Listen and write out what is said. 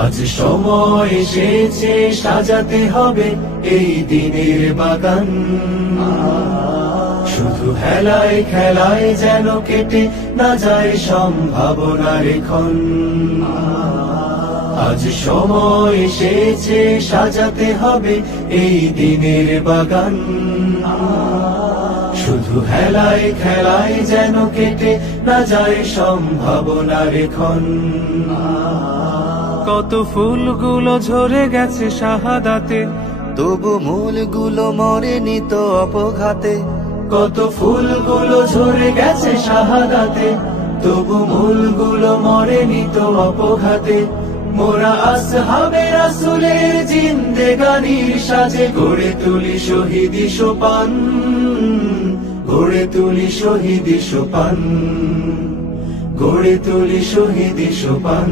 আজ সময় এসেছে সাজাতে হবে এই দিনের বাগান, শুধু হেলায় খেলায় যেন কেটে না যায় সম্ভাবনার ক্ষণ। আজ সময় এসেছে সাজাতে হবে এই দিনের বাগান, শুধু হেলায় খেলায় যেন কেটে না যায় সম্ভাবনার ক্ষণ। কত ফুলগুলো ঝরে গেছে শাহাদাতে, তবু মূলগুলো মরেনি তো অপঘাতে। কত ফুলগুলো ঝরে গেছে শাহাদাতে, তবু মূলগুলো মরেনি তো অপঘাতে। মোরা আসহাবে রাসূলের জিন্দেগানির সাজে গড়ে তুলি শহীদি সোপান, গড়ে তুলি শহীদি সোপান, গড়ে তুলি শহীদি সোপান।